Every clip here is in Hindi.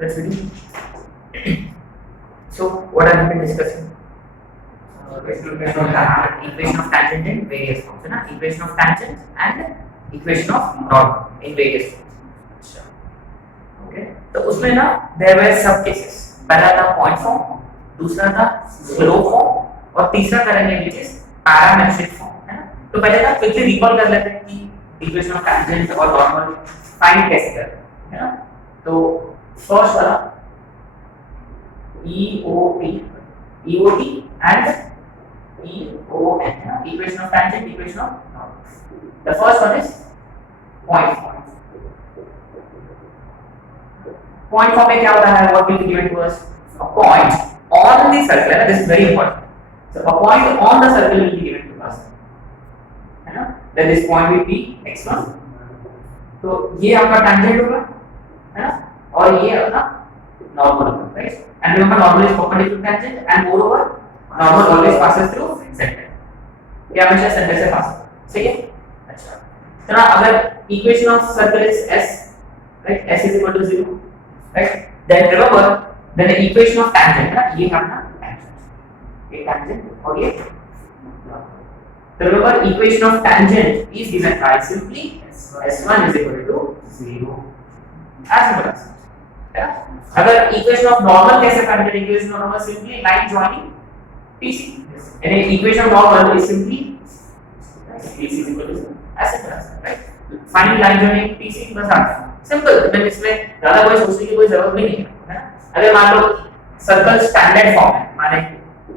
Let's begin. So, what have we been discussing? Equation of tangent in various forms, है ना? Equation of tangent and equation of normal in various forms. Okay. तो उसमें ना there were सब cases. पहला था point form, दूसरा था slope form और तीसरा करेंगे which is parametric form, है ना? तो पहले ना quickly recall कर लेते हैं कि equation of tangent और normal find कैसे करते हैं, है ना? तो first वाला EOT and EON, equation of tangent, equation of normal. The first one is point form. Point form में क्या होता है? What will be given to us? A point on the circle. This is very important. So a point on the circle will be given to us. है ना? Then this point will be x1. तो ये आपका tangent होगा, है ना? और ये अपना normal होगा, right? And remember, normal is perpendicular to tangent, and moreover, normal always passes through center. ये हमेशा center से pass होगा, सही है? अच्छा. तो ना अगर equation of circle is s, right? S is equal to 0, right? Then remember, then the equation of tangent, ना ये अपना tangent, ये tangent और ये. So remember, equation of tangent is given by simply s1 is equal to 0. As simple as that. अगर इक्वेशन ऑफ नॉर्मल कैसे फाइंड करेंगे? Equation of normal simply line joining PC, यानी equation of normal is simply PC is equal to ऐसे right? Find line joining PC बस आता है, सिंपल. मैंने इसमें ज्यादा कोई सोचने की कोई जरूरत भी नहीं है ना? अगर मान लो सर्कल स्टैंडर्ड फॉर्म है, माने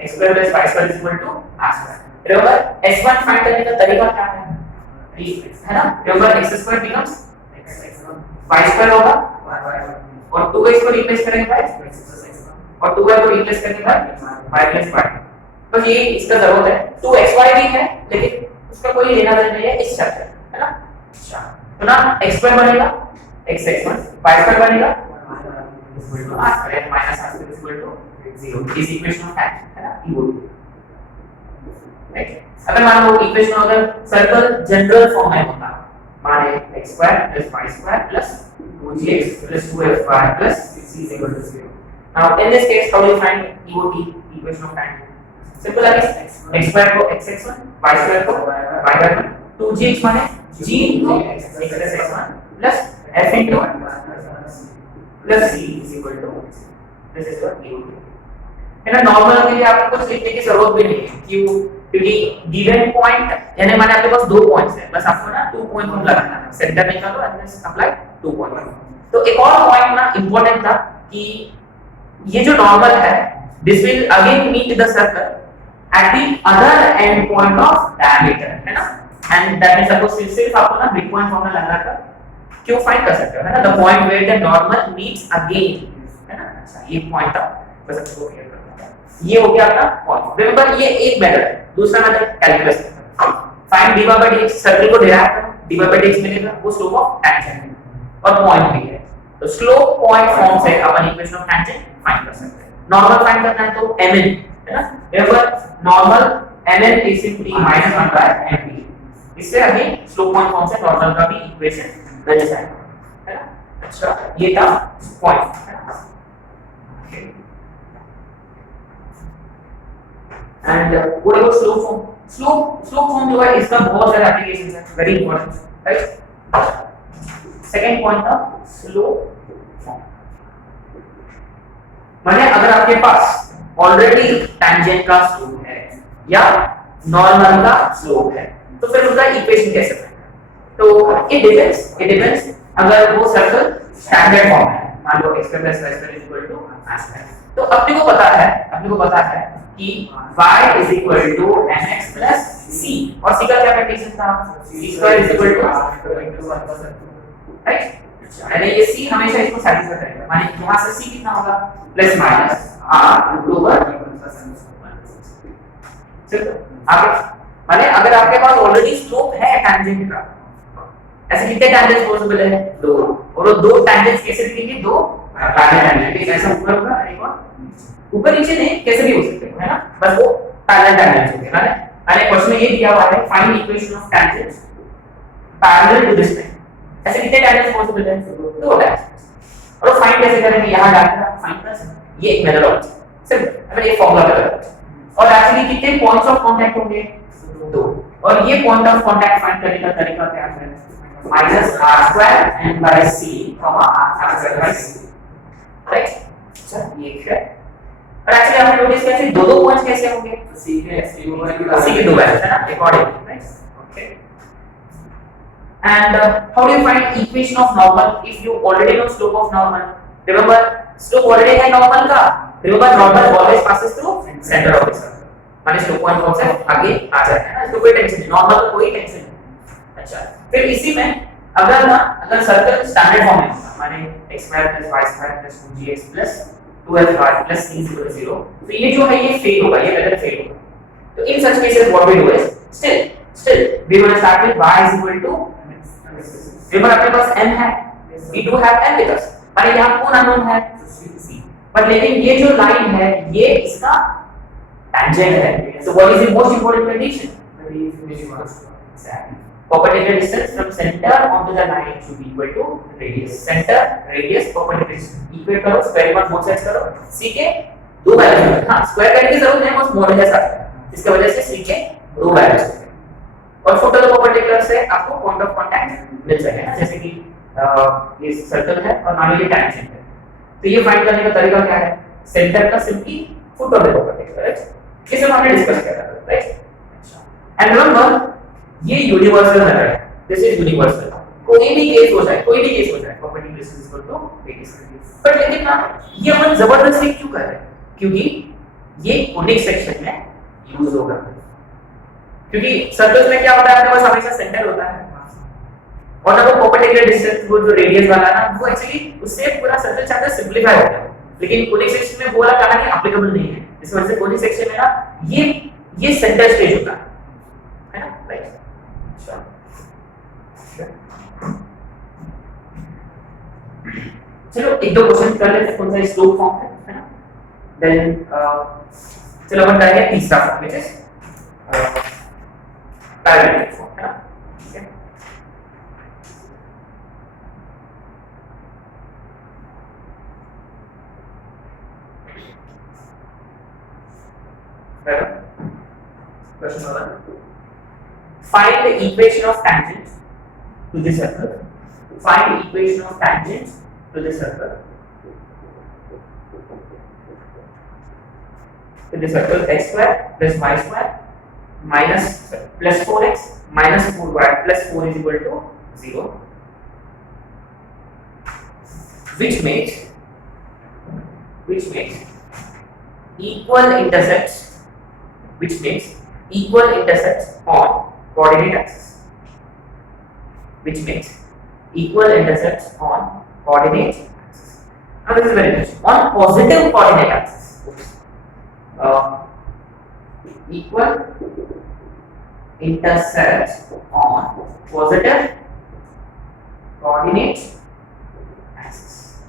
x square plus y square is equal to r square. Remember s1 find करने का तरीका क्या है? है ना? Remember x square becomes y square होगा और 2x को रिप्लेस करेंगे बाय और 2y को रिप्लेस करेंगे बाय y प्लस y. तो ये इसका जरूरत है. 2xy भी है लेकिन उसका कोई लेना देना नहीं है इस शर्त पे, है ना? अच्छा, तो ना x स्क्वायर बनेगा xx1, y स्क्वायर बनेगा r square minus r square equal to 0. इस इक्वेशन ऑफ tangent, है ना? EOT, right? अगर मान लो इक्वेशन अगर सर्कल जनरल फॉर्म में होता, माने x square plus y square plus 2gx plus 2fy plus c is equal to 0. Now in this case, how do you find EOT, equation of tangent? Simple like this. X square को xx1, y square को y1, 2gx माने g into x plus x1 plus f into plus c is equal to this is what EOT. है ना? नॉर्मल के लिए आपको कुछ लिखने की जरूरत भी नहीं है, क्यों? क्योंकि गिवन पॉइंट यानी माने आपके पास दो पॉइंट्स हैं, बस आपको ना 2 पॉइंट फॉर्म लगाना है. सेंटर निकालो एंड देन अप्लाई 2 पॉइंट. तो एक और पॉइंट ना इंपॉर्टेंट था कि ये जो नॉर्मल है this will again meet the circle at the other end point of diameter, है ना? एंड दैट मींस आपको सिर्फ आपको ना बिग पॉइंट फॉर्मूला लगा कर क्यों फाइंड कर सकते हो, है ना? The point where the normal meets again, है ना? अच्छा, ये पॉइंट था, बस आपको क्लियर करना है. ये हो गया अपना पॉइंट. रिमेंबर ये एक मेथड है. दूसरा method calculus find dy by dx. Circle को डिराइव करो, dy by dx मिलेगा, वो स्लोप ऑफ टैंजेंट और पॉइंट भी है. तो स्लोप पॉइंट फॉर्म से अपन इक्वेशन ऑफ टैंजेंट फाइंड कर सकते हैं. नॉर्मल फाइंड करना है तो mn, है ना? Remember normal mn is simply -1 by mp. इससे अगेन स्लोप पॉइंट फॉर्म से नॉर्मल का भी इक्वेशन बन जाएगा, है ना? अच्छा, ये था point. And what about slope form? Slope form जो है इसका बहुत सारे एप्लीकेशंस हैं, very important, right? Second point था स्लोप फॉर्म. माने अगर आपके पास ऑलरेडी टैंजेंट का स्लोप है या नॉर्मल का स्लोप है तो फिर उसका इक्वेशन कैसे बनाना? तो इट डिपेंड्स अगर वो सर्कल स्टैंडर्ड फॉर्म है, मान लो x plus y square equal to r square, तो अपने को पता है कि y is equal to mx plus c और c का क्या कंडीशन था? c square is equal to right? यानी ये c हमेशा इसको सैटिस्फाई करेगा. माने यहां से c कितना होगा? प्लस माइनस r ओवर चलो आगे. माने अगर आपके पास ऑलरेडी स्लोप है टैंजेंट का, ऐसे कितने टैंजेंट्स पॉसिबल है? 2. और वो दो टैंजेंट्स कैसे दिखेंगे? दो पैरेलल टैंजेंट. ऐसा ऊपर होगा, एक और ऊपर नीचे नहीं, कैसे भी हो सकते हैं, है ना? बस वो पैरेलल टैंजेंट्स होंगे. मैंने क्वेश्चन में ये दिया हुआ है, find equation of tangents parallel to this line. ऐसे कितने टैंजेंट्स पॉसिबल है? 2 टैंजेंट्स. और वो फाइंड कैसे करेंगे, यहाँ डालकर आप फाइंड कर सकते हैं, ये एक मेथडोलॉजी सिर्फ अगर ये फॉर्मूला लगाओ। और एक्चुअली कितने पॉइंट्स ऑफ कांटेक्ट होंगे, दो, और ये पॉइंट ऑफ कांटेक्ट फाइंड करने का तरीका क्या है, minus r square n by c r square by c, right. अच्छा ये है, और एक्चुअली आपने नोटिस किया कि दो पॉइंट्स कैसे होंगे, सी के दो वैल्यूज है ना accordingly, right. Okay, and how do you find equation of normal if you already know slope of normal? Remember slope already है normal का, remember normal always passes through center of the circle, माने slope point कौन सा आगे आ जाता है ना, तो कोई टेंशन नहीं, normal का कोई टेंशन नहीं। अच्छा फिर इसी में अगर सर्कल स्टैंडर्ड फॉर्म में होगा, माने x square plus y square plus 2gx plus 2fy plus c is equal to 0, तो ये जो है ये फेल होगा, ये मेथड फेल होगा। तो in such cases what we do is still we will start with y is equal to, remember अपने पास m है, we do have m with us, पर यहाँ कौन अननोन है, c, पर लेकिन ये जो लाइन है ये इसका tangent है, so what is the most important condition, exactly, perpendicular distance from center onto the line should be equal to radius, center radius perpendicular distance, equate करो, स्क्वायर रूट बोथ साइड्स करो, c के दो वैल्यूज, हां स्क्वायर करने की जरूरत नहीं, बस मॉडुलस आता है, इसकी वजह से c के दो वैल्यूज, और फुट ऑफ द परपेंडिकुलर से आपको पॉइंट ऑफ कांटेक्ट मिल जाएगा, जैसे कि ये सर्कल है और मान लीजिए टैंजेंट है, तो ये फाइंड करने का तरीका क्या है, सेंटर का simply foot of the perpendicular, right, ये सब हमने डिस्कस किया था, राइट। अच्छा एंड रिमेंबर ये यूनिवर्सल मेथड है, दिस इज यूनिवर्सल, कोई भी केस हो जाए perpendicular is equal to radius, पर लेकिन ना ये हम जबरदस्ती क्यों कर रहे हैं, क्योंकि ये कोनिक सेक्शन में यूज होगा, क्योंकि सर्कल्स में क्या होता है, आपके पास हमेशा सेंटर होता है और ना वो परपेंडिकुलर डिस्टेंस, वो जो रेडियस वाला है ना, वो एक्चुअली उससे पूरा सर्कल चाहता है सिंपलीफाई हो जाए, लेकिन कोनिक सेक्शन में वो वाला कहानी एप्लीकेबल नहीं है, इस वजह से कोनिक सेक्शन में ना ये सेंटर स्टेज होता है ना, राइट। चलो एक दो क्वेश्चन कर लेते हैं, कौन सा स्लोप फॉर्म है ना, देन चलो अपन करेंगे तीसरा form, which is parametric form, है ना, ठीक है। Question number, find the equation of tangent to the circle, find equation of tangent to the circle, x square plus y square minus plus 4x minus 4y plus 4 is equal to 0, which makes equal intercepts on coordinate axis, now this is very interesting, on positive coordinate axis, equal intercepts on positive coordinate axis.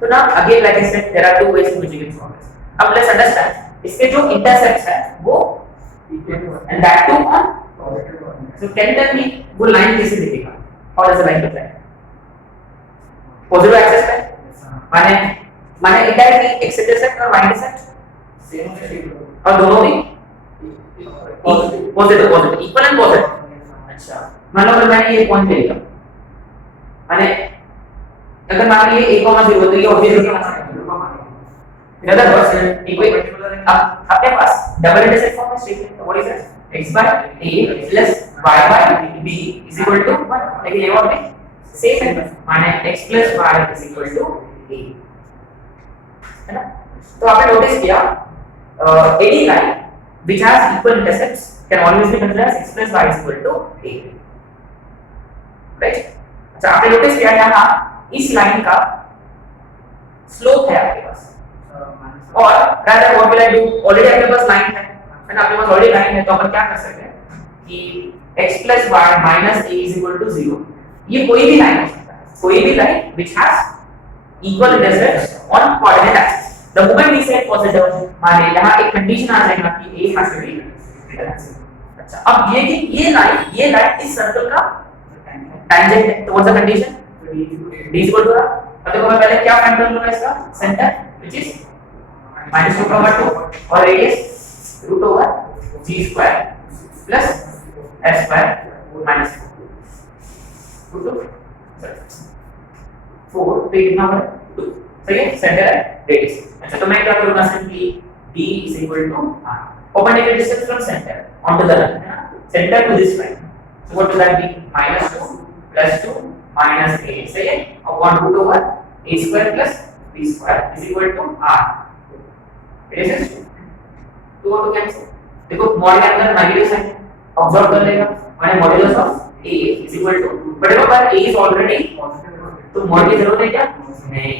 So now again like I said, there are two ways in which you can solve this. अब let's understand इसके जो intercepts है वो and that too on positive coordinate. So can you tell me वो line कैसे दिखेगा? How does the line look like? Positive axis पे माने indirectly x intercept और y intercept same और दोनों भी positive equal and positive. अच्छा मान लो अगर मैंने ये पॉइंट ले लिया, माने अगर मान लीजिए a 0 तो ये ऑब्वियसली in other words आपके पास डबल इंटरसेक्ट फॉर्म में statement, what is that, x by a plus y by b is equal to 1, लेकिन ये और में सेम है, माने x plus y is equal to a, है ना। तो आपने नोटिस किया any line which has equal intercepts can always be considered as x plus y is equal to a, right. अच्छा आपने नोटिस किया यहाँ इस लाइन का स्लोप है आपके पास, और rather what will I do, already आपके पास लाइन है ना, आपके पास ऑलरेडी लाइन है, तो अपन क्या कर सकते हैं कि x plus y minus a is equal to 0, ये कोई भी लाइन हो सकता है, कोई भी line which has equal intercepts on coordinate axis. The moment we say positive, माने यहाँ एक कंडीशन आ जाएगा कि a has to be. अच्छा अब ये कि ये लाइन इस सर्कल का tangent towards the condition d is equal to r. अब देखो मैं पहले क्या फाइंड कर लूंगा इसका सेंटर which is -2/2 और radius √g² plus s² minus 4 तो कितना होगा 2 सही है सेंटर है रेडियस। अच्छा तो मैं क्या करूंगा simply d is equal to r perpendicular distance from center onto the line है ना center to this line so what will that be -2 plus 2 minus a सही है और 1 over a² plus b² is equal to r radius 2 तो कैंसिल देखो मॉड के अंदर नेगेटिव साइन ऑब्जर्व कर लेगा माने modulus of a is equal to but देखो पर a is already तो मॉड की जरूरत है क्या नहीं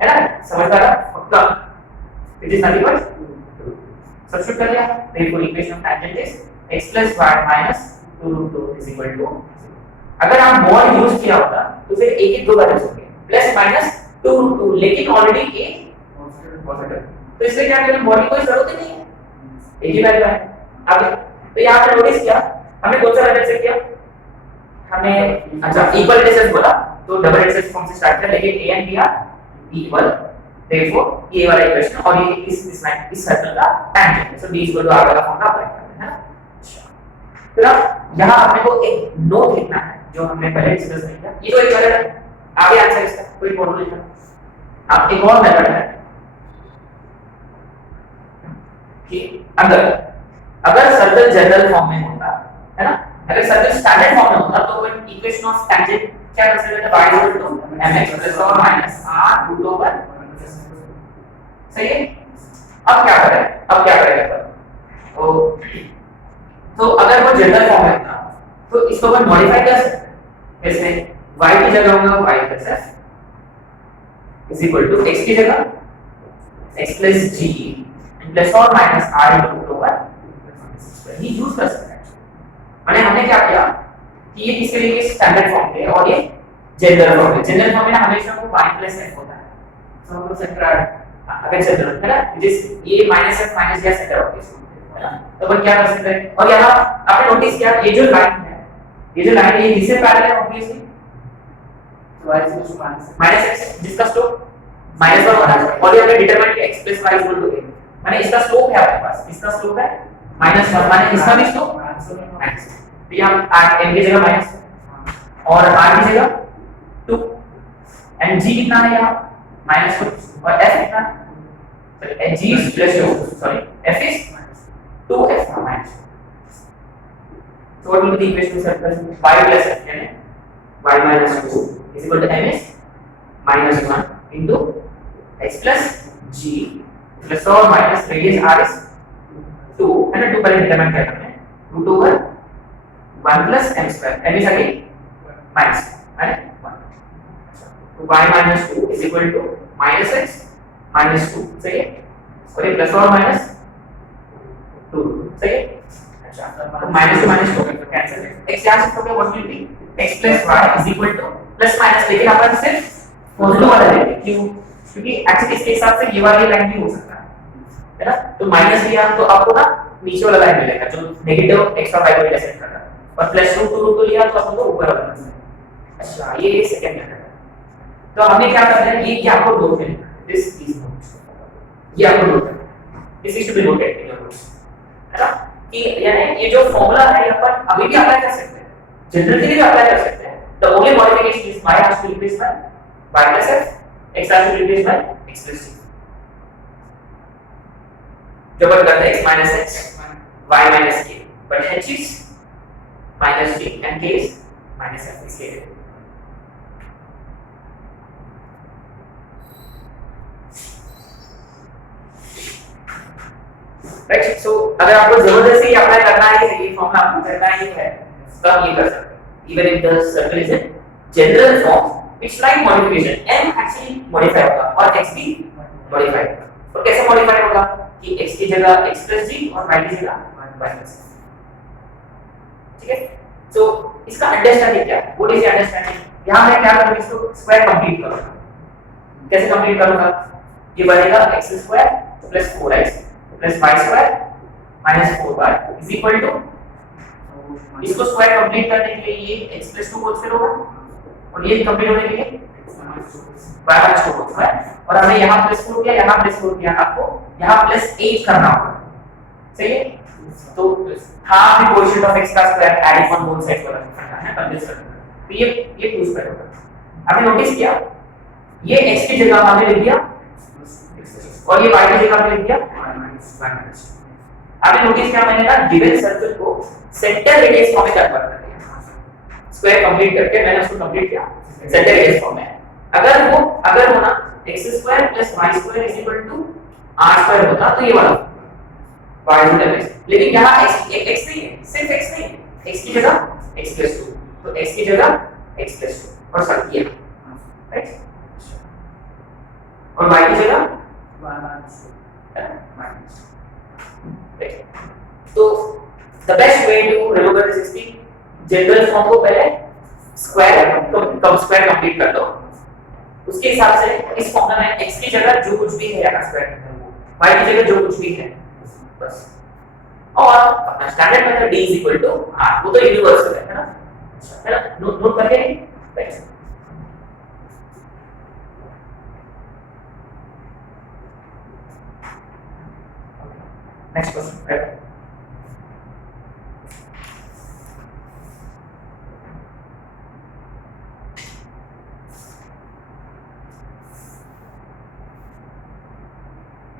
है ना समझ आ रहा पक्का it is nothing but substitute कर लिया therefore equation of tangent is x plus y minus 2 is equal to अगर आप मॉड यूज किया होता तो फिर एक एक दो वैल्यूज होंगे प्लस माइनस 2 लेकिन ऑलरेडी a पॉजिटिव तो इसलिए क्या करें मॉड की कोई जरूरत ही नहीं है एक ही वैल्यू है आगे तो यहां पे नोटिस किया हमने कौन सा वैल्यू से किया हमने अच्छा इक्वल डिस्टेंस बोला तो डबल डिस्टेंस फॉर्म से स्टार्ट किया लेकिन a and b are equal therefore ये वाला इक्वेशन और ये इस लाइन इस सर्कल का टेंजेंट सो d r वाला फॉर्मूला अप्लाई करना है ना। अच्छा फिर अब यहां अपने को एक नोट लिखना है जो हमने पहले डिस्कस नहीं किया ये तो एक मेथड है आगे आंसर इसका कोई प्रॉब्लम नहीं है अब एक और मेथड है कि अगर सर्कल जनरल फॉर्म में होता है ना अगर सर्कल स्टैंडर्ड फॉर्म में होता तो अपन इक्वेशन ऑफ टेंजेंट क्या कर सकते थे y equal to mx plus और माइनस r रूट ओवर सही है अब क्या करें तो अगर वो जनरल फॉर्म में था तो इसको अपन मॉडिफाई कर सकते हैं जैसे y की जगह होगा y plus f is equal to x की जगह x प्लस g प्लस और माइनस r रूट ओवर ये यूज कर सकते हैं माने हमने क्या किया कि ये किसके लिए स्टैंडर्ड फॉर्म है और ये जनरल फॉर्म है जनरल फॉर्म में हमेशा वो y प्लस f होता है तो हम लोग सेंटर अगर जनरल है ना जिस ये माइनस f माइनस या सेंटर होता है ना तो अपन क्या कर सकते हैं और यहां आपने नोटिस किया ये जो लाइन है ये जिससे पैरेलल है ऑब्वियसली तो y equal to minus x जिसका स्लोप माइनस 1 होना चाहिए और ये हमने डिटरमाइन किया x plus y equal to a माने इसका स्लोप है आपके पास इसका स्लोप है -1 माने इसका भी स्लोप माइनस तो यहां m की जगह माइनस और r की जगह 2 एंड g कितना है यहां -2 और f कितना sorry g is plus 2 sorry f is 2f minus so what will be the equation of circle y plus f यानी y minus 2 is equal to ms minus 1 into x plus g plus or minus radius r is 2 and 2 पहले डिटरमाइन किया हमने root over 1 plus m square m is again minus है 1 तो y minus 2 is equal to minus x minus 2 सही है और ये प्लस और माइनस 2 सही है अच्छा तो माइनस से माइनस 2 कैंसिल x यहां से हो गया what will be x plus y is equal to plus minus लेकिन अपन सिर्फ पॉजिटिव वाला लेंगे क्यों क्योंकि एक्चुअली इसके हिसाब से ये वाली लाइन भी हो सकता है ना तो माइनस लिया तो आपको ना नीचे वाला लाइन मिलेगा जो नेगेटिव x और y को रिप्रेजेंट कर रहा है और प्लस 2 तो लिया तो अपन को ऊपर वाला मिलेगा। अच्छा ये सेकंड मेथड है तो हमने क्या करना है ये आपको नोट करना है दिस इज नोट ये आपको नोट करना है this is to be noted in your notes है ना कि यानी ये जो फार्मूला है अपन अभी भी अप्लाई कर सकते हैं जनरली भी अप्लाई कर सकते हैं the only modification is y has to replace by y plus f x has to replace by x plus c जब अपन करते हैं x minus x y minus k but h is minus g and k is minus f is k right so अगर आपको जबरदस्ती अप्लाई करना है ये फॉर्मूला आपको करना ही है तो आप ये कर सकते हैं even if the circle is in general form it's like modification m actually modify होगा और x भी मॉडिफाई होगा और कैसे मॉडिफाई होगा कि x की जगह x plus g और y की जगह y plus g ठीक है सो इसका अंडरस्टैंडिंग क्या है व्हाट इज द अंडरस्टैंडिंग यहां मैं क्या करूंगा इसको स्क्वायर कंप्लीट करूंगा कैसे कंप्लीट करूंगा ये बनेगा x² + 4x plus y square minus 4y is equal to इसको स्क्वायर कंप्लीट करने के लिए ये x + 2 होल स्क्वायर होगा और ये कंप्लीट होने के लिए y + 2 होल स्क्वायर और हमने यहाँ +4 किया यहाँ +4 किया आपको यहाँ +8 करना होगा सही है तो half the coefficient of x का square adding on both sides वाला करना है कंप्लीट करना तो ये 2 स्क्वायर होगा आपने नोटिस किया ये x की जगह हमने लिख दिया और ये y की जगह हमने लिख दिया आपने नोटिस किया मैंने कहा गिवन सर्कल को सेंटर रेडियस फॉर्म में कन्वर्ट कर दिया स्क्वायर कंप्लीट करके मैंने उसको कंप्लीट किया सेंटर रेडियस फॉर्म में अगर वो ना x² + y² = r² होता तो ये वाला y लेकिन यहाँ x नहीं है सिर्फ x नहीं है x की जगह x + 2 तो x की जगह x + 2 और सब किया राइट और y की जगह तो the best way to remember this is कि जनरल फॉर्म को पहले स्क्वायर कंप्लीट कर दो उसके हिसाब से इस फॉर्मूला में x की जगह जो कुछ भी है यहाँ स्क्वायर करते हैं वो y की जगह जो कुछ भी है बस और अपना स्टैंडर्ड मेथड d = r वो तो यूनिवर्सल है ना नोट करके right next question right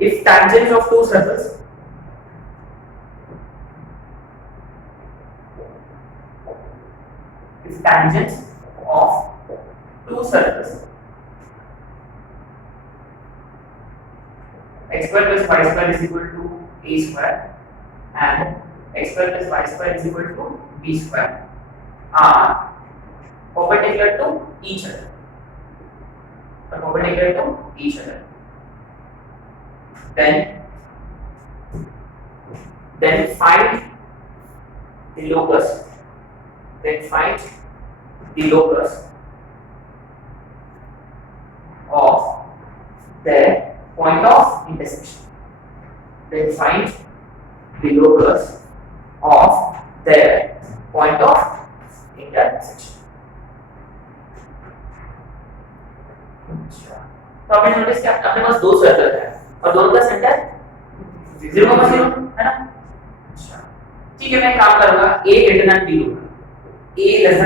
if tangents of two circles x² + y² = a² and x² + y² = b² are perpendicular to each other then find the locus of their point of intersection तो आपने नोटिस किया अपने पास दो सर्कल है और दोनों का सेंटर 0,0 है ना अच्छा ठीक है मैं काम करूंगा a > b लूंगा a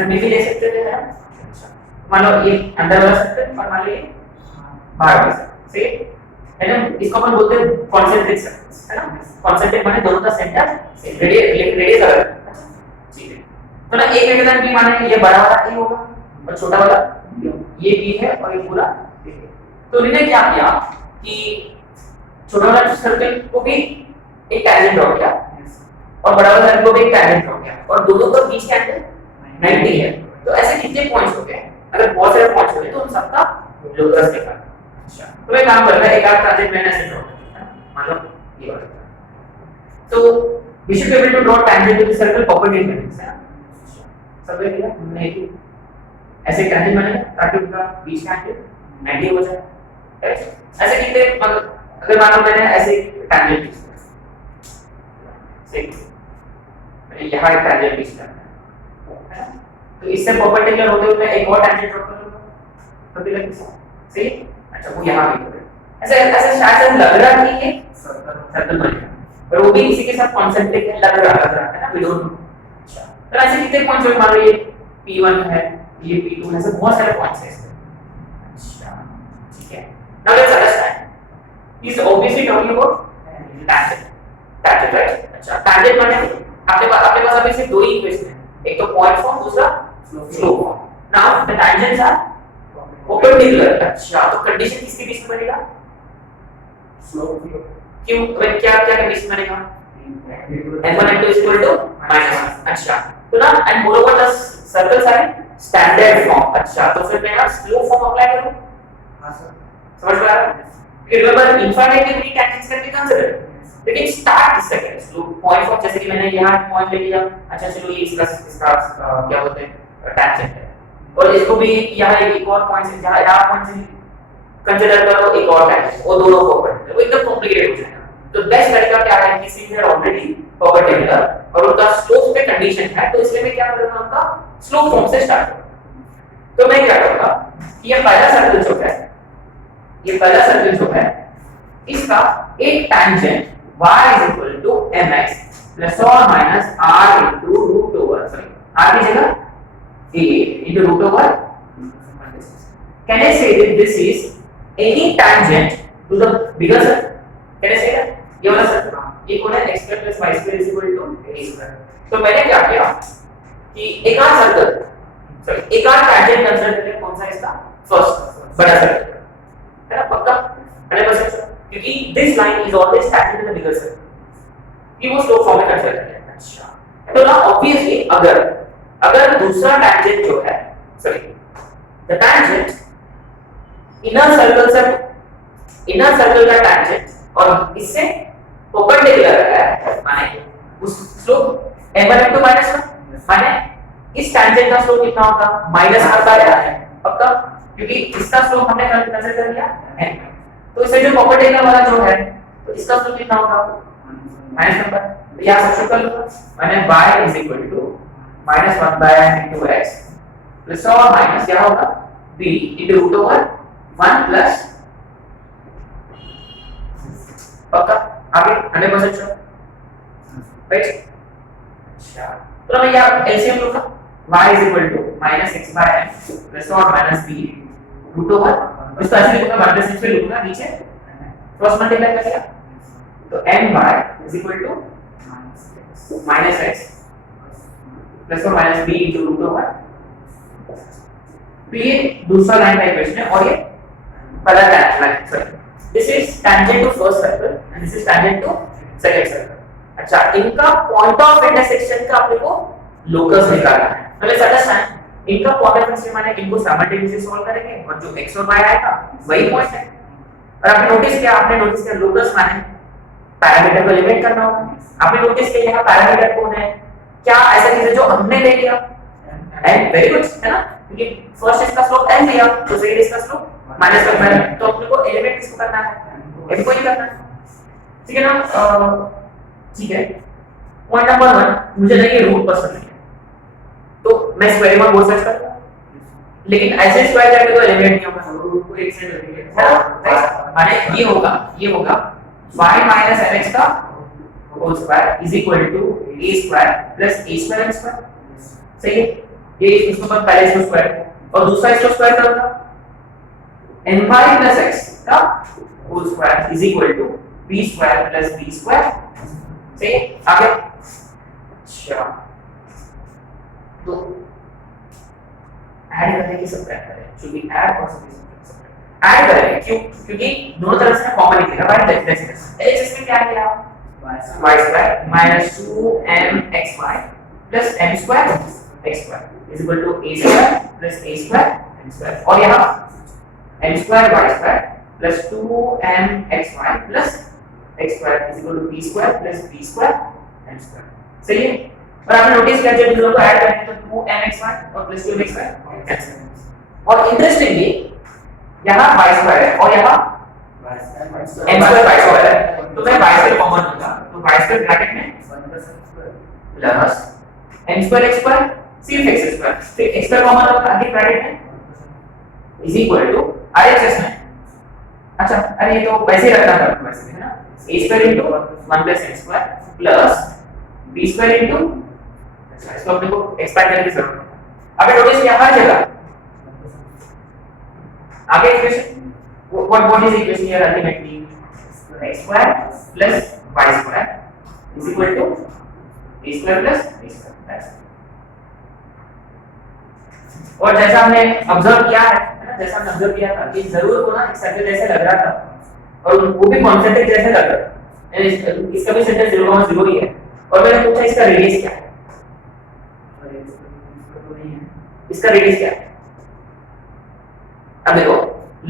<b भी ले सकते थे है अच्छा मान लो ये अंदर वाला सर्कल और मान लो ये बाहर वाला सर्कल सही है ना इसको अपन बोलते हैं कॉन्सेंट्रिक सर्कल्स है ना कॉन्सेंट्रिक माने दोनों का सेंटर रेडियस अलग ठीक है तो ना a > b माने ये बड़ा वाला a होगा और छोटा वाला ये b है और ये पूरा a है तो इन्होंने क्या किया कि छोटा वाला सर्कल को भी एक टैंजेंट ड्रॉ किया और बड़ा वाला सर्कल को भी एक टैंजेंट ड्रॉ किया और दोनों का बीच का एंगल 90 है तो ऐसे कितने पॉइंट्स हो गए अगर बहुत सारे पॉइंट्स हो गए तो उन सबका लोकस निकालना अच्छा तो मैं काम करता है एक आध टैंजेंट मैंने ऐसे ड्रॉ किया मान लो ये वाला तो we should be able to draw tangent to the circle perpendicular है ना सब क्लियर हमने ऐसे टैंजेंट बनेगा ताकि उनका बीच का एंगल 90 हो जाए ऐसे कितने मतलब अगर मान लो मैंने ऐसे टैंजेंट सही मैंने यहाँ एक टैंजेंट खींचना है तो इससे परपेंडिकुलर होते हुए मैं एक और टैंजेंट ड्रॉ करूंगा परपेंडिकुलर सही अच्छा वो यहाँ भी करें ऐसे ऐसे शायद लग रहा है कि ये सर्कल बनेगा पर वो भी इसी के साथ कॉन्सेंट्रिक है लग रहा है ना वी डोंट नो अच्छा तो ऐसे कितने पॉइंट्स हो मान लो ये p1 है ये p2 है ऐसे बहुत सारे पॉइंट्स हैं इसमें अच्छा ठीक है now let's understand he is obviously talking about tangent right अच्छा tangent माने आपके पास अभी सिर्फ दो ही इक्वेशन है एक तो पॉइंट फॉर्म दूसरा slope form now the tangents are perpendicular अच्छा तो कंडीशन किसके बीच में बनेगा स्लोप क्यों क्या क्या कंडीशन बनेगा n1 n2 = अच्छा तो ना and moreover the circles are standard form अच्छा तो फिर मैं ना स्लोप फॉर्म अप्लाई करूं हां सर समझ पा रहे हैं remember infinitely many tangents can be considered लेकिन स्टार्ट किससे करें स्लोप पॉइंट ऑफ जैसे कि मैंने यहाँ पॉइंट ले लिया अच्छा चलो ये इसका क्या बोलते हैं टैंजेंट है और इसको भी यहाँ एक और पॉइंट से जहाँ यहाँ पॉइंट से कंसीडर करो एक और टैंजेंट वो दोनों परपेंडिकुलर वो एकदम कॉम्प्लिकेटेड हो जाएगा तो बेस्ट तरीका क्या है कि since they are already perpendicular और उनका स्लोप पे कंडीशन है, तो इसलिए मैं क्या करूंगा, उनका स्लोप फॉर्म से स्टार्ट करूंगा। तो मैं क्या करूंगा कि ये पहला सर्कल जो है, ये पहला सर्कल जो है, इसका एक tangent y is equal to mx plus or minus r into root over, sorry, r की जगह a into root over. Can I say that this is any tangent to the bigger circle? Can I say that? ये वाला सर्कल ये कौन है, x square plus y square is equal to a square. तो मैंने क्या किया कि एक आध सर्कल, सॉरी एक आध टैंजेंट कंसीडर करते हैं, कौन सा इसका फर्स्ट बड़ा सर्कल है ना, पक्का 100%, क्योंकि this line is always tangent to the bigger circle, कि वो स्लोप फॉर्म में कंसीडर करते हैं। अच्छा, तो ना ऑब्वियसली अगर दूसरा टैंजेंट जो है, sorry the tangent inner circle का टैंजेंट और इससे परपेंडिकुलर है, माने उस स्लोप m1 into -1, माने इस टैंजेंट का स्लोप कितना होगा, -1 है पक्का, क्योंकि इसका स्लोप हमने कंसीडर कर लिया n, तो इससे जो परपेंडिकुलर वाला जो है, तो इसका स्लोप कितना होगा, -1, तो यहां सब्स्टिट्यूट कर लो, माने y is equal to -1 into x plus और माइनस क्या होगा b into root over 1 plus, पक्का आगे 100% श्योर, राइट। अच्छा, तो मैं यहाँ एलसीएम लूंगा, y is equal to -x by n plus or minus b root over, इसको ऐसे लिखूंगा 1 plus x पे लिखूंगा नीचे, क्रॉस मल्टीप्लाई कर दिया, तो ny is equal to -x plus or minus b into root over, तो ये दूसरा लाइन का इक्वेशन है, और ये पहला line, sorry this is tangent to first circle and this is tangent to second circle. अच्छा, इनका पॉइंट ऑफ इंटरसेक्शन का अपने को लोकस निकालना है, मतलब अंडरस्टैंड, इनका पॉइंट ऑफ इंटरसेक्शन माने इनको साइमल्टेनियसली सॉल्व करेंगे और जो x और y आएगा वही पॉइंट है। और आपने नोटिस किया लोकस माने पैरामीटर को एलिमिनेट करना होगा। आपने नोटिस किया यहाँ पैरामीटर कौन है, क्या ऐसा चीज है जो हमने ले लिया, एंड वेरी गुड है ना, क्योंकि फर्स्ट इसका स्लोप n लिया तो सेकंड इसका स्लोप -1, तो अपने को एलिमिनेट किसको करना है, m को ही करना है, ठीक है ना। ठीक है, पॉइंट नंबर 1, मुझे नहीं ये रूट पसंद नहीं है, तो मैं स्क्वायर में बोल सकता हूं, लेकिन ऐसे स्क्वायर करके तो एलिमिनेट नहीं होगा, रूट को एक साइड रखेंगे, है माने ये होगा y minus mx का whole square is equal to a square plus a square m square, सही है। ये इसको मैं पहले इसको स्क्वायर और दूसरा इसको स्क्वायर करूंगा, ny plus x का whole square is equal to b square plus b square, सही है। आगे अच्छा, तो ऐड करने की सब्ट्रैक्ट करें, should we add or subtract, add करें, क्यों, क्योंकि दोनों तरफ से कॉमन निकलेगा, राइट। इसमें क्या किया, y square minus 2mxy plus m square x square is equal to a square plus a square m square, और यहाँ m square y square plus 2mxy प्लस x square is equal to b square plus b square m square, सही है। और आपने नोटिस किया जब इन दोनों को ऐड करेंगे तो 2mxy और प्लस 2mxy, और इंटरेस्टिंगली यहाँ y स्क्वायर है और यहाँ m स्क्वायर y स्क्वायर है, तो मैं y स्क्वायर कॉमन लूंगा, तो y स्क्वायर ब्रैकेट में plus m square x square सिर्फ x स्क्वायर, फिर x स्क्वायर कॉमन होगा आगे ब्रैकेट में इज इक्वल टू RHS में, अच्छा अरे ये तो वैसे ही रखना था वैसे है ना, a square into 1 plus m square plus b square into, अच्छा इसको अपने को एक्सपैंड करने की जरूरत है। अब नोटिस किया हर जगह आगे equation, what is equation here ultimately, x square plus y square is equal to a square plus b square, और जैसा हमने ऑब्जर्व किया है ना, जैसा हमने ऑब्जर्व किया था कि जरूर को ना एक सर्कल जैसे लग रहा था और वो भी कॉन्सेंट्रिक जैसे लग रहा था, इसका भी सेंटर 0,0 ही है, और मैंने पूछा इसका रेडियस क्या है, इसका रेडियस क्या है। अब देखो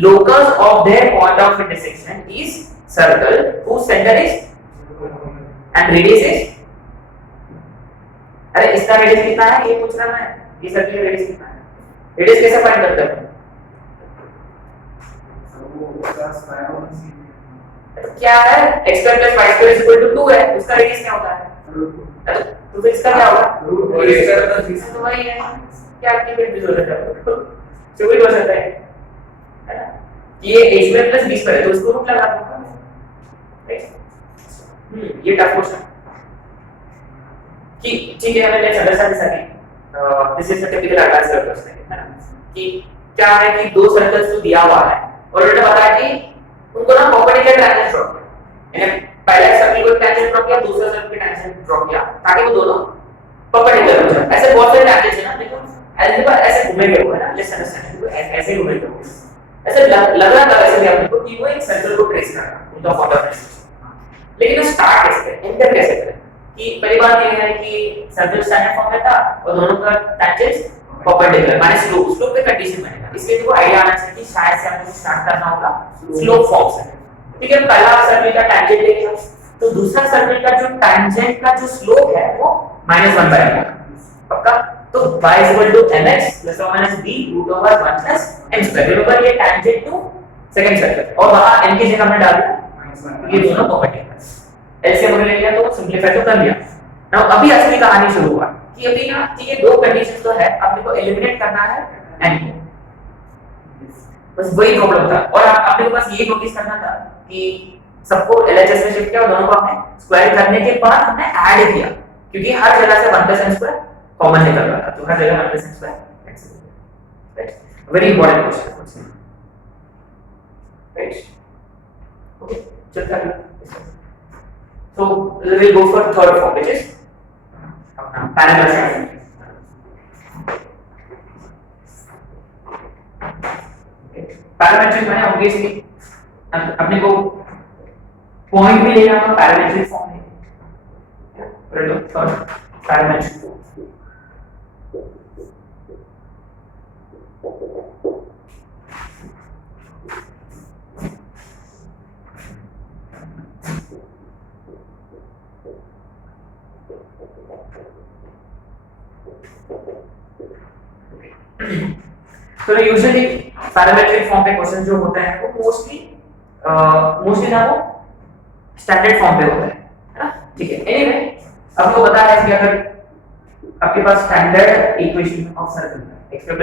locus of their point of intersection is circle whose center is and radius is, अरे इसका रेडियस कितना है ये पूछ रहा मैं, ये सर्कल का रेडियस कितना है, रेडियस कैसे फाइंड करते हैं, तो क्या है x² + y² = 2 है, उसका रेडियस क्या होता है तो फिर इसका क्या होगा? रूट और इसका तो वही है, क्या एक्टिवेट भी जरूरत है आपको, जो भी हो सकता है ना? ये a square plus b square है, तो उसको रूट लगा दूंगा, राइट? ये टफ क्वेश्चन कि ठीक है, मैंने अंडरस्टैंड जैसा कि this is a typical advance circles है ना, कि क्या है कि दो सर्कल्स को दिया हुआ है और उन्होंने बताया कि उनको ना परपेंडिकुलर टैंजेंट ड्रॉ किया, यानी पहले सर्कल को टैंजेंट ड्रॉ किया, दूसरे सर्कल के टैंजेंट ड्रॉ किया, ताकि वो दोनों परपेंडिकुलर हो जाए। ऐसे बहुत सारे टैंजेंट्स हैं ना, देखो अलजेब्रा ऐसे घूमेंगे हुए ना, लेट्स अंडरस्टैंड, ऐसे ही घूमेंगे हुए, ऐसे लग रहा था वैसे भी आपको को कि वो एक सर्कल को ट्रेस कर रहा है उनका पॉइंट ऑफ व्यू, लेकिन वो स्टार्ट कैसे करें, एंटर कैसे करें? कि पहली बात ये है कि सर्कल स्टैंडर्ड फॉर्म में था और दोनों का टैंजेंट परपेंडिकुलर माने स्लोप पे कंडीशन बनेगा, इसलिए तुमको आईडिया आना चाहिए कि शायद से आपको स्टार्ट करना होगा स्लोप फॉर्म से। ठीक है, पहला सर्कल का टैंजेंट लेंगे, तो दूसरा सर्कल का जो टैंजेंट का जो स्लोप है वो -1/m, पक्का? तो y mx plus or minus b root over 1 plus m square, remember ये टैंजेंट टू सेकंड सर्कल, और वहां m की जगह हमने डाल दिया ये दोनों परपेंडिकुलर, ऐसे हमने ले लिया तो सिंपलीफाई तो कर लिया। नाउ अभी असली कहानी शुरू हुआ कि अभी ना ये दो कंडीशंस तो है, अपने को एलिमिनेट करना है n को, बस वही प्रॉब्लम था। और आपने को बस ये नोटिस करना था कि सबको LHS में शिफ्ट किया और दोनों को हमने स्क्वायर करने के बाद हमने ऐड किया, क्योंकि हर जगह से 1 m स्क्वायर कॉमन निकल रहा था, तो हर जगह 1 m स्क्वायर कैंसिल हो गया, right? Very important question, right? Okay, चलता है। So we'll go for third form, which is parametric. Parametric मैंने ऑब्वियसली अपने को पॉइंट भी लेना था पैरामेट्रिक फॉर्म में, थर्ड पैरामेट्रिक फॉर्म। तो यूजुअली पैरामेट्रिक फॉर्म पे क्वेश्चन जो होते हैं वो मोस्टली ना वो स्टैंडर्ड फॉर्म पे होते हैं, है ना? ठीक है, एनीवे आपको पता है कि अगर आपके पास standard equation of circle x + y =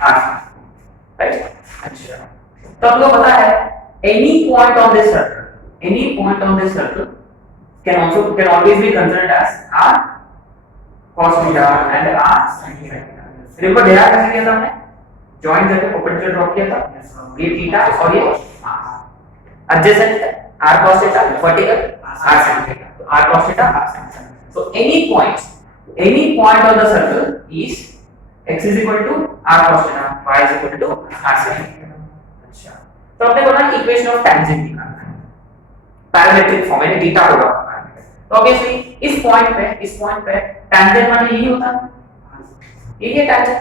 r, right? अच्छा, तो आपको पता है any point on this circle can always be considered as r cos theta and r sin theta। देखो डेरा कैसे किया था हमने, जॉइन करके परपेंडिकुलर ड्रॉ किया था, ये थीटा और ये adjacent r cos theta, vertical r sin theta, तो r cos theta r sin theta। so any point on the circle is x = r cos theta, y = r sin theta। अच्छा, तो अपने को ना इक्वेशन ऑफ टेंजेंट निकालना है, पैरामेट्रिक फॉर्म में थीटा होगा, तो ऑब्वियसली इस पॉइंट पे टेंजेंट माने यही होता है, ये टेंजेंट,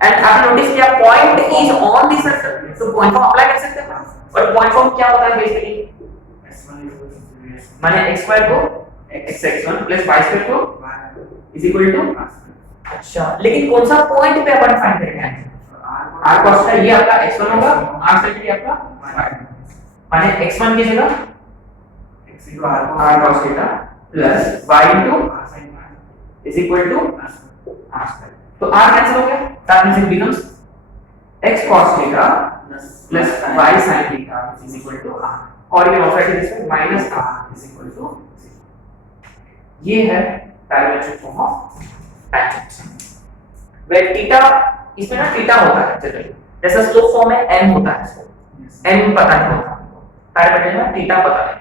एंड आपने नोटिस किया point is on the circle, तो पॉइंट फॉर्म अप्लाई कर सकते हैं। और पॉइंट फॉर्म क्या होता है बेसिकली, माने x2 को x1 + y2 को = अच्छा, लेकिन कौन सा पॉइंट पे अपन फाइंड करेंगे? r cos थीटा, ये आपका x1 होगा, r sin थीटा आपका y, माने x1 की जगह r cos theta + y = r sin, तो r कैंसिल हो गया, that means it becomes x cos theta + y sin theta = r, और ये ऑफसेट दिस में -r = 0। ये है parametric form of tangent, where theta, इसमें ना थीटा होता है जनरली, जैसा स्लोप फॉर्म में m होता है, इसको m पता नहीं होता, पैरामेट्रिक में थीटा पता नहीं।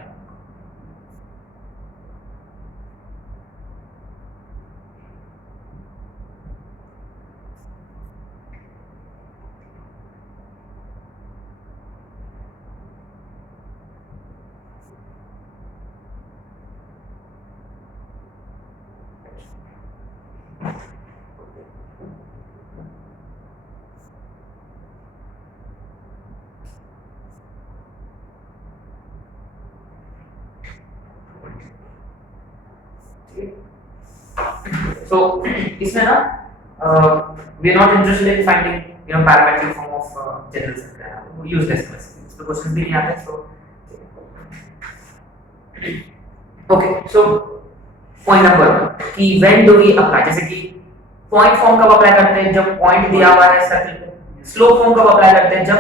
So इसमें ना we are not interested in finding parametric form of general circle, वो useless है, इस पे क्वेश्चन भी नहीं आते। So okay, so point number 1 कि व्हेन डू वी अप्लाई, जैसे कि पॉइंट फॉर्म कब अप्लाई करते हैं, जब पॉइंट दिया हुआ है सर्कल पे। स्लोप फॉर्म कब अप्लाई करते हैं, जब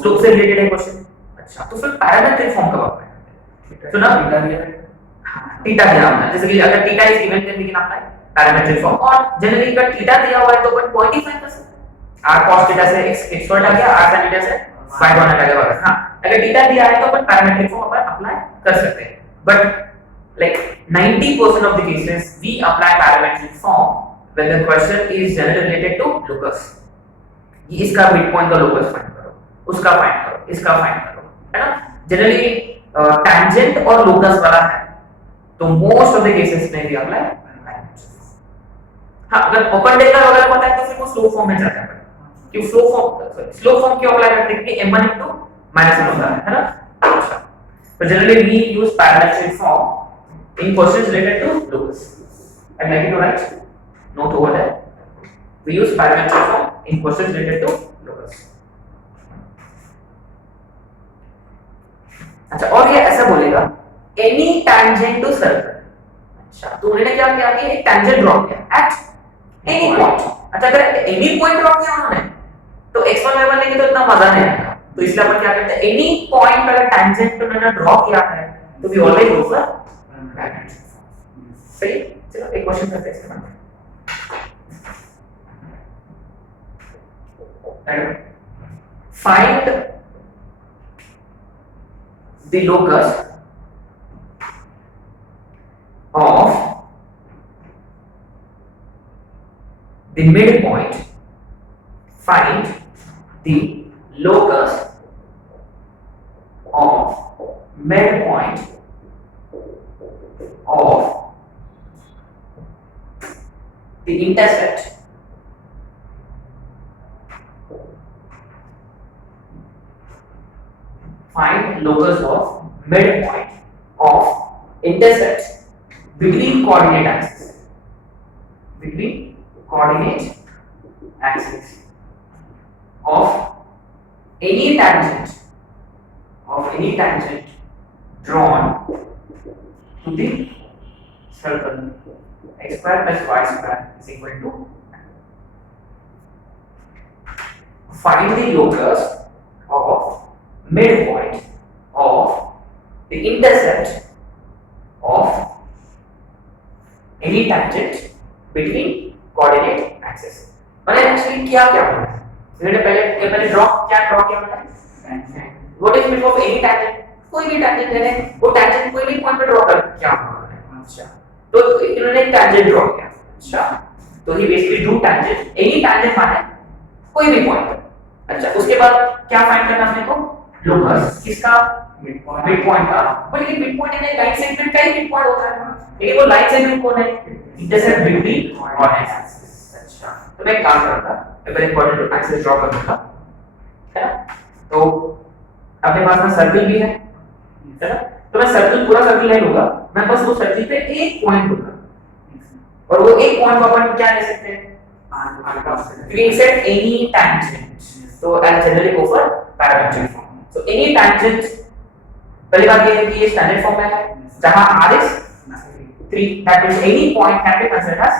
स्लोप से रिलेटेड है क्वेश्चन। अच्छा, तो फिर पैरामेट्रिक फॉर्म कब अप्लाई करते हैं? तो ना थीटा दिया हुआ है, जैसे कि अगर theta is given then we can apply parametric form. और जनरली अगर थीटा दिया हुआ है तो अपन पॉइंट ही फाइंड कर सकते हैं। r cos थीटा से x वर्ड आ गया, r sin थीटा से y वर्ड आ गया। हां, अगर थीटा दिया है तो अपन पैरामेट्रिक फॉर्म अपन अप्लाई कर सकते हैं। But like 90% of the cases we apply parametric form when the question is generally related to locus। ये इसका मिड पॉइंट का लोकस फाइंड करो, उसका फाइंड करो, इसका फाइंड करो, है ना। जनरली टैंजेंट और लोकस वाला है तो मोस्ट ऑफ द केसेस में भी अप्लाई। हां, अगर परपेंडिकुलर वगैरह पता है तो फिर वो स्लोप फॉर्म में जाता है। क्यों स्लोप फॉर्म क्यों अप्लाई करते हैं कि m1 * -1 होता है ना। अच्छा, तो generally we use parametric form in questions related to locus। I'd like you to write note over there. We use parametric form in questions related to locus। अच्छा, और ये ऐसा बोलेगा any tangent to circle। अच्छा, तो उन्होंने क्या किया कि एक tangent ड्रॉ किया at any point। अच्छा, अगर any point ड्रॉ किया उन्होंने तो x1 y1 लेंगे तो इतना मजा नहीं आएगा, तो इसलिए अपन क्या करते हैं, any point पर अगर tangent उन्होंने ड्रॉ किया है तो we always go for सही। चलो एक क्वेश्चन करते हैं इसके बाद। Find the locus of the mid point. Find the locus of mid point of the intercept find locus of midpoint of intercept between coordinate axes, between coordinate axes of any tangent drawn to the circle x square plus y square is equal to। find the locus of midpoint of the intercept of any tangent between coordinate axes। मैंने एक्चुअली क्या बोला है, मैंने पहले ड्रॉ किया मैंने what is mean of any tangent. कोई भी टैंजेंट लेने, वो टैंजेंट कोई भी पॉइंट पे ड्रॉ कर क्या होगा। अच्छा, तो इन्होंने टैंजेंट ड्रॉ किया। अच्छा, तो ही basically drew tangent, any tangent माने कोई भी पॉइंट। अच्छा, उसके बाद क्या फाइंड करना अपने को, लोकस किसका, मिड पॉइंट का। पर लेकिन mid point in line segment का ही मिड पॉइंट होता है, लेकिन वो लाइन सेगमेंट कौन है, इंटरसेक्ट बिटवीन कोऑर्डिनेट एक्सिस। अच्छा, तो मैं काम करूंगा, मैं पहले कोऑर्डिनेट एक्सिस ड्रॉ कर दूंगा, है ना। तो अपने पास में सर्कल भी है ना, तो मैं सर्कल पूरा सर्कल ले लूंगा, मैं बस वो सर्कल पे एक पॉइंट लूंगा और वो एक पॉइंट को अपन क्या ले सकते हैं, we said any tangent, so I'll generally go for parametric form। so any tangent, पहली बात ये है कि ये स्टैंडर्ड फॉर्म में है जहां r is 3, that means any point can be considered as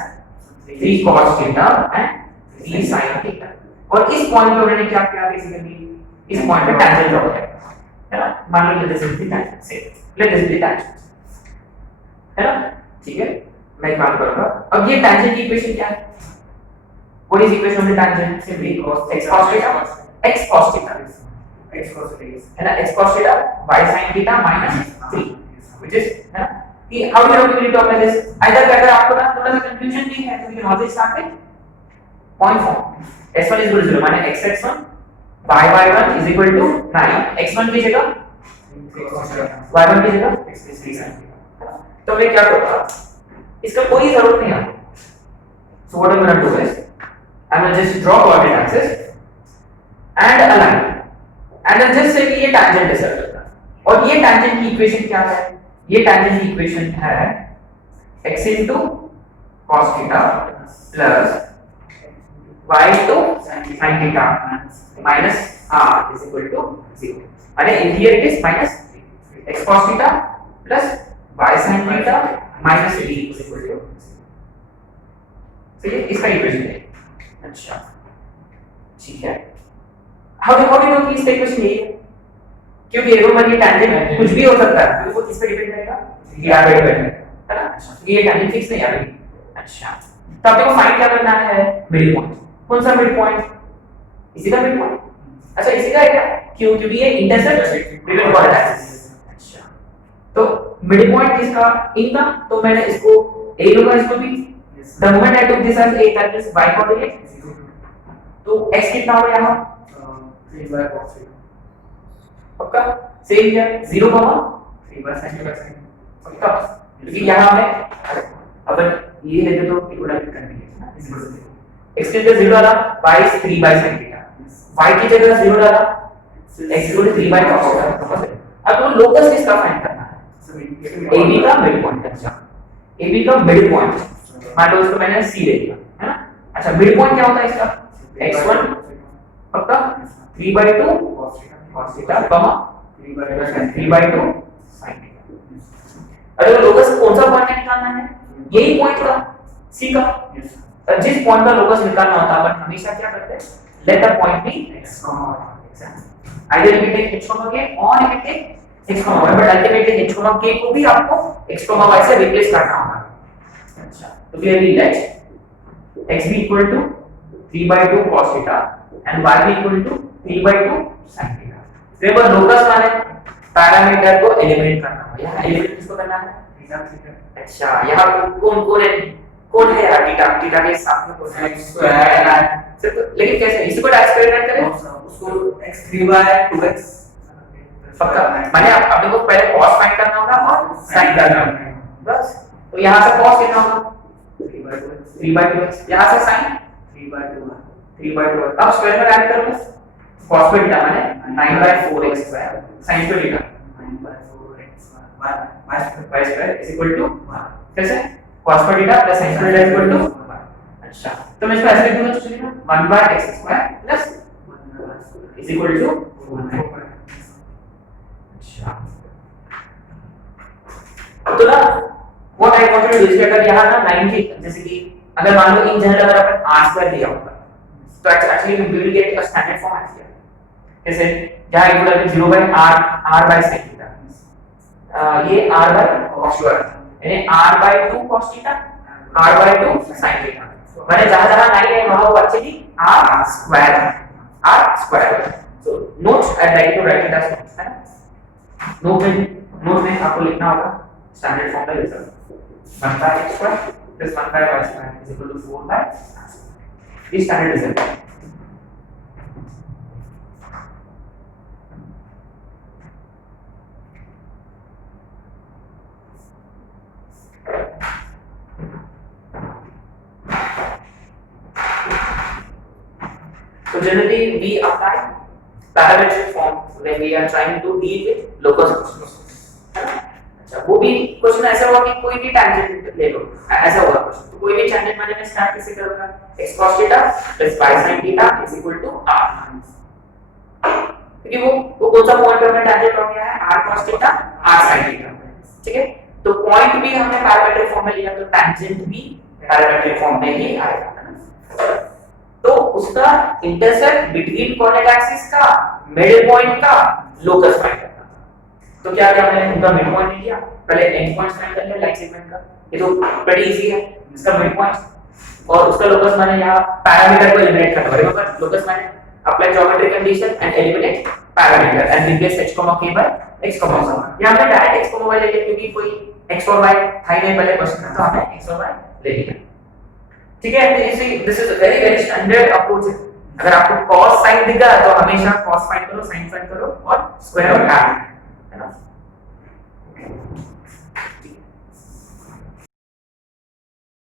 3 cos theta and 3 sin theta। और इस पॉइंट पे उन्होंने क्या किया, बेसिकली इस पॉइंट पे टैंजेंट ड्रॉ किया, है ना। मान लो दिस इज द टैंजेंट, से लेट दिस बी टैंजेंट, है ना। ठीक है, मैं काम करूंगा। अब ये टैंजेंट की इक्वेशन क्या है, what is equation of the tangent, simply x cos theta x cos theta है ना, x cos theta y sin theta -3 which is, है ना। कि how do you need to apply this, either अगर आपको ना थोड़ा सा कंफ्यूजन नहीं है तो you can always start with point form. s1 is equal to 0 माने xx1 y1 is equal to 9, x1 की जगह y1 की जगह x3। तो मैं क्या करूंगा, इसका कोई जरूरत नहीं है। So what I am gonna do is I will just draw coordinate axis and a line and then just say कि ये टैंजेंट है सर्कल का। और ये टैंजेंट की इक्वेशन क्या है, ये टैंजेंट की इक्वेशन है x into cos theta plus y into sin theta minus r is equal to 0। and here it is minus x cos theta plus y sin theta minus d is equal to, तो ये इसका इक्वेशन है। अच्छा ठीक है, हाउ डू नो कि इसका इक्वेशन यही है? क्योंकि एरो में ये टेंजेंट कुछ भी हो सकता है, वो किस पे डिपेंड करेगा? थीटा पे डिपेंड करेगा, है ना? ये टेंजेंट फिक्स नहीं है अभी। अच्छा, तो आपको फाइंड क्या करना है? Mid point. कौन सा मिड पॉइंट? इसी का मिड पॉइंट। अच्छा इसी का है क्या? क्यों? क्योंकि ये इंटरसेक्ट बिटवीन वर्टिसेस। अच्छा, तो मिड पॉइंट किसका? इनका, तो मैंने इसको a लूंगा, इसको भी। The moment I took this as a, that is y coordinate, तो x कितना हो गया यहां? 3 cos थीटा। पक्का? सेम है 0, 3 sin पक्का? क्योंकि यहां में अब ये लेते तो इक्विवेलेंट कंटीन्यूअस ना, इस वजह से x की जगह 0 डाला, y is 3 sin theta, y की जगह 0 डाला, x equal to 3 cos theta. अब वो लोकस किसका फाइंड करना है? AB का मिड पॉइंट। अच्छा, AB का मिड पॉइंट मान लो इसको मैंने C ले लिया, है ना? अच्छा, मिड पॉइंट क्या होता है इसका? x1 पक्का 3/2 cos थीटा, 3/2 sin थीटा। अरे लोकस कौन सा पॉइंट निकालना है? यही पॉइंट का, C का। जिस पॉइंट का लोकस निकालना होता है अपन हमेशा क्या करते हैं? Let the point be x, either we take h, k or we take x, y, but ultimately h, k को भी आपको x, y से रिप्लेस करना होगा। अच्छा, तो clearly let x be equal to 3/2 cos theta and y be equal to 3/2 sin theta. फिर वो लोकस वाले पैरामीटर को एलिमिनेट करना होगा। यहाँ एलिमिनेट किसको करना है? थीटा। अच्छा, यहाँ कौन है यार? थीटा के साथ में कौन है? स्क्वायर है सिर्फ, लेकिन कैसे? इसको एक्सपेरिमेंट करें, उसको x 3/2x पक्का। माने अपने को पहले cos फाइंड करना होगा और sin करना होगा, बस। तो यहाँ से cos कितना होगा? 3/2x, यहाँ से sin 3/2। अब स्क्वायर में ऐड करो, cos पे थीटा माने 9/4x स्क्वायर, sin पे theta 9/4x square is equal to, कैसे? cos पे थीटा प्लस sin पे थीटा इक्वल टू। अच्छा, तो मैं इसको ऐसे लिख दूंगा, तो चलिए ना 1/x square plus is equal to 1/4। अच्छा, तो ना what I want to do is अगर यहाँ ना 90, जैसे कि अगर मान लो इन जनरल अगर अपन r² लिया होगा तो actually we will get a standard form here, जैसे जहां इक्वल टू 0/r/sin थीटा, ये r/cos यानी r/2 cos theta, r/2 sin theta. मैंने जहां-जहां 9 है वहां वो actually r²। So notes I like to write it as notes, है ना? नोट में आपको लिखना होगा स्टैंडर्ड फॉर्म का result 1/x² plus 1/y² is equal to 4/r²। ये स्टैंडर्ड रिजल्ट है। So generally we apply parametric form when we are trying to deal with locus cosinus। अच्छा, वो भी क्वेश्चन ऐसा हुआ कि कोई भी टेंजेंट ले लो, ऐसा हुआ क्वेश्चन, तो कोई भी टेंजेंट मैंने मैं स्टार्ट कैसे करूंगा? x cos theta plus y sin theta is equal to r, क्योंकि वो कौन सा पॉइंट पे हमने टेंजेंट हो गया है? r cos theta r sin theta, ठीक है? तो पॉइंट भी हमने पैरामीट्रिक फॉर्म में लिया, तो टेंजेंट भी पैरामीट्रिक फॉर्म में ही आएगा, है ना? तो उसका इंटरसेप्ट बिटवीन कोऑर्डिनेट एक्सिस का, मिड पॉइंट का लोकस फाइंड करना। तो क्या किया हमने? उनका मिड पॉइंट लिया, पहले एंड पॉइंट फाइंड कर लिया लाइन सेगमेंट का, ये तो बड़ी इजी है, इसका मिड पॉइंट और उसका लोकस माने यहाँ पैरामीटर को एलिमिनेट करना। रिमेंबर लोकस माने apply geometric condition and eliminate parameter and replace h, k by x, y। यहाँ पे डायरेक्ट x, y ले लिया क्योंकि कोई x और y था ही नहीं पहले क्वेश्चन में, तो हमने x और y ले लिया, ठीक है? This is very very standard approach. अगर आपको cos sin दिखा तो हमेशा cos फाइंड करो, sin फाइंड करो और स्क्वायर और ऐड